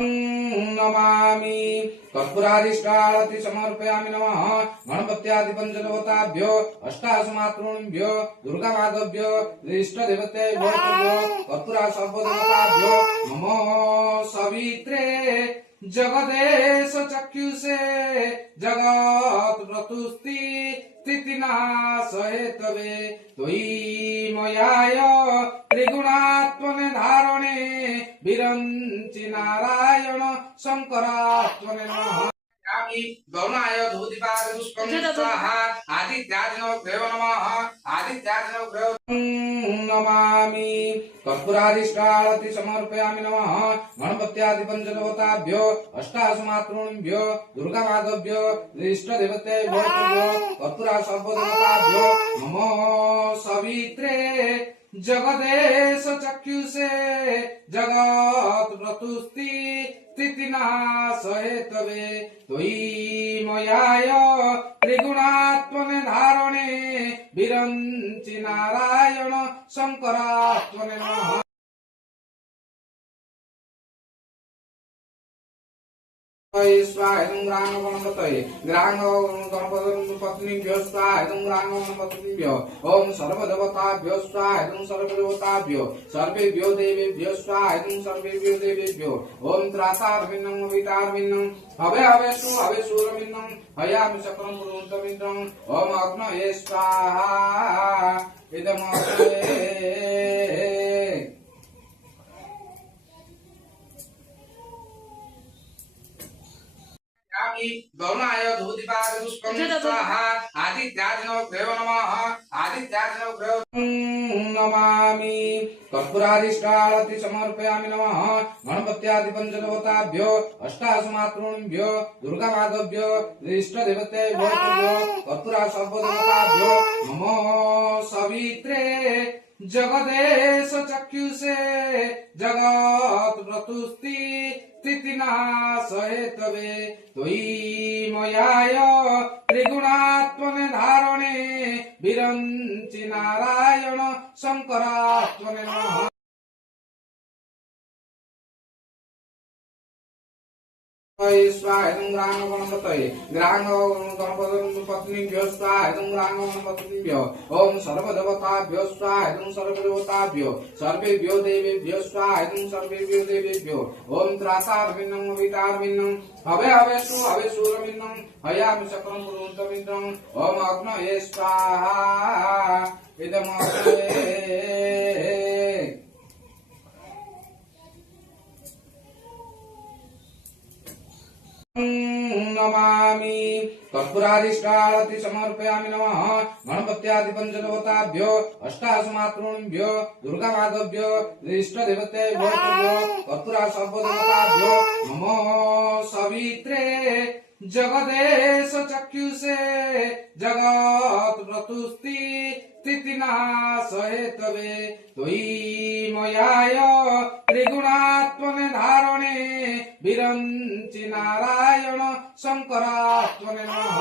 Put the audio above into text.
नमामि कर्पूरादिष्टाळति समर्पयामि नमः गणपत्यादि पंचदेवताभ्यो अष्टासमातृभ्यो दुर्गामाताभ्यो इष्टदेवतेभ्यो कर्पूरा सर्वदेवताभ्यो नमो सवित्रे जगदेश चक्षुषे जगत् प्रतुस्ति स्थितिनाशहेतवे त्वयि मयाय त्रिगुणात्मने धारणे विरंचि नारायण शंकरात्मने नमः गौणाय धूतिपाद पुष्पं स्वाहा आदित्यादिनो ग्रहो नमः आदित्यादिनो ग्रहो नमामि कर्पूरादिष्टाळति समर्पयामि नमः गणपत्यादि पंचदेवताभ्यो अष्टासमातृभ्यो दुर्गामाताभ्यो इष्टदेवतेभ्यो कर्पूरा सर्वदेवताभ्यो नमो सवित्रे जगदेश चक्षुषे जगत् प्रतुस्ति स्थितिनाशहेतवे त्वयि मयाय त्रिगुणात्मने धारणे विरंचि नारायण शंकरात्मने नमः स्वाहेदं ग्रांगणपतये ग्रांगणपत्नीभ्यो स्वाहेदं ग्रांगणपत्नीभ्यो ओम सर्वदेवताभ्यो स्वाहेदं सर्वदेवताभ्यो सर्वेभ्यो देवेभ्यो स्वाहेदं सर्वेभ्यो देवेभ्यो ओम त्रासारविन्नं वितारविन्नं हवे सूरविन्नं हयामि सकलं पुरुन्तमिन्द्रं ओम अग्नये स्वाहा इदमग्नये गौणाय धूतिपाद पुष्पं स्वाहा आदित्यादिनो ग्रहो नमः आदित्यादिनो ग्रहो नमामि कर्पूरादिष्टाळति समर्पयामि नमः गणपत्यादि पंचदेवताभ्यो अष्टासमातृभ्यो दुर्गामाताभ्यो इष्टदेवतेभ्यो कर्पूरा सर्वदेवताभ्यो नमो सवित्रे जगदेश चक्षुषे जगत् प्रतुस्ति स्थितिनाशहेतवे त्वयि मयाय त्रिगुणात्मने धारणे विरंचि नारायण शंकरात्मने नमः स्वाहेदं ग्रांगणपतये ग्रांगणपत्नीभ्यो स्वाहेदं ग्रांगणपत्नीभ्यो ओम सर्वदेवताभ्यो स्वाहेदं सर्वदेवताभ्यो सर्वेभ्यो देवेभ्यो स्वाहेदं सर्वेभ्यो देवेभ्यो ओम त्रासारविन्नं वितारविन्नं हवे सूरविन्नं हयामि सकलं पुरुन्तमिन्द्रं ओम अग्नये स्वाहा इदमग्नये नमामि कर्पूरादिष्टाळति समर्पयामि नमः गणपत्यादि पंचदेवताभ्यो अष्टासमातृभ्यो दुर्गामाताभ्यो इष्टदेवतेभ्यो कर्पूरा सर्वदेवताभ्यो नमो सवित्रे जगदेश चक्षुषे जगत् प्रतुस्ति स्थितिनाशहेतवे त्वयि मयाय त्रिगुणात्मने धारणे विरंचि नारायण शंकरात्मने नमः